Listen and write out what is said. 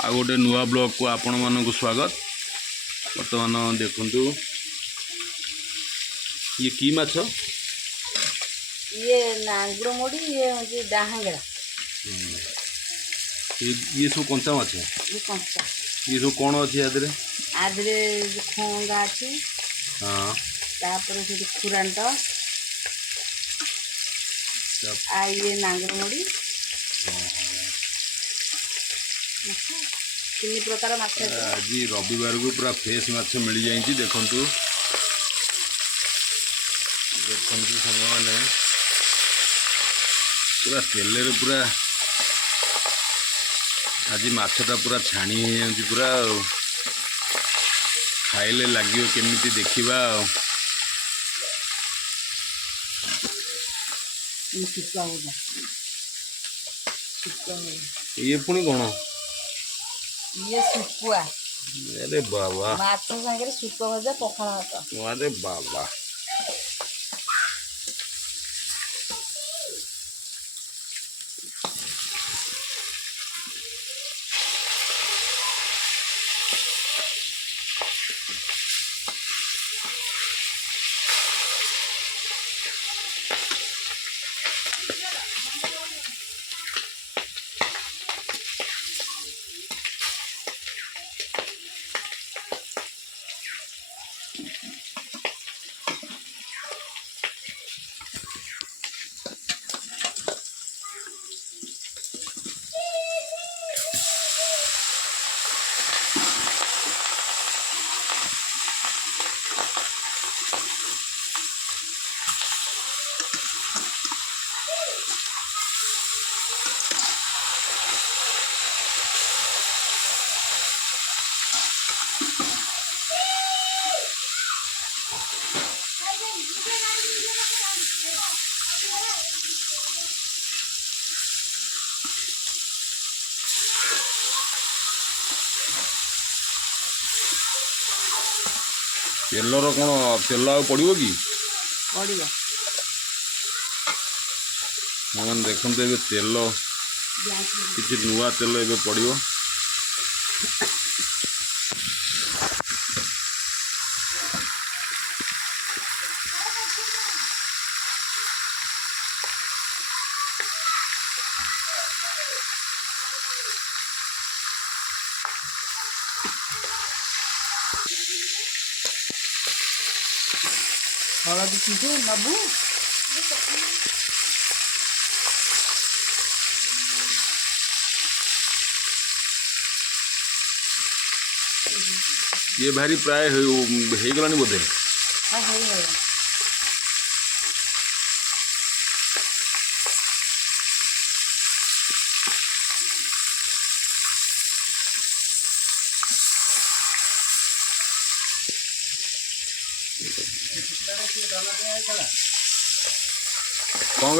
आ गोटे नुआ ब्लॉग को आपण मानक स्वागत। बर्तमान देखंतु ये की माछ ये नांगुर मोड़ी ये मुझे डाहंगड़ा ये सब कंचा माछ ये कंचा ये सब कौन अच्छी आदरे आदरे खोंगा अच्छी हाँ तापर से खुरांट आ ये नांगुर मोड़ी तीन प्रकार माछ आज रविवार को पूरा फ्रेश माछ मिल जाए। देखंतु देखंतु संग माने पूरा तेल पूरा आज माछटा पूरा छाणी हो पूरा खाइले लगे केमिति देखिबा। ये पुणी कौन ये सुकुआ अरे बाबा माछ संगे सुकुआ भजा पखाल भात अरे बाबा तेलर कौन तेल आ पड़ो कि पड़िबा मैंने देखते ए तेल किसी नुआ तेल ए पड़ो हलदी छींटे नबू ये भारी प्राय हो गलानी बोधे हाँ है कौन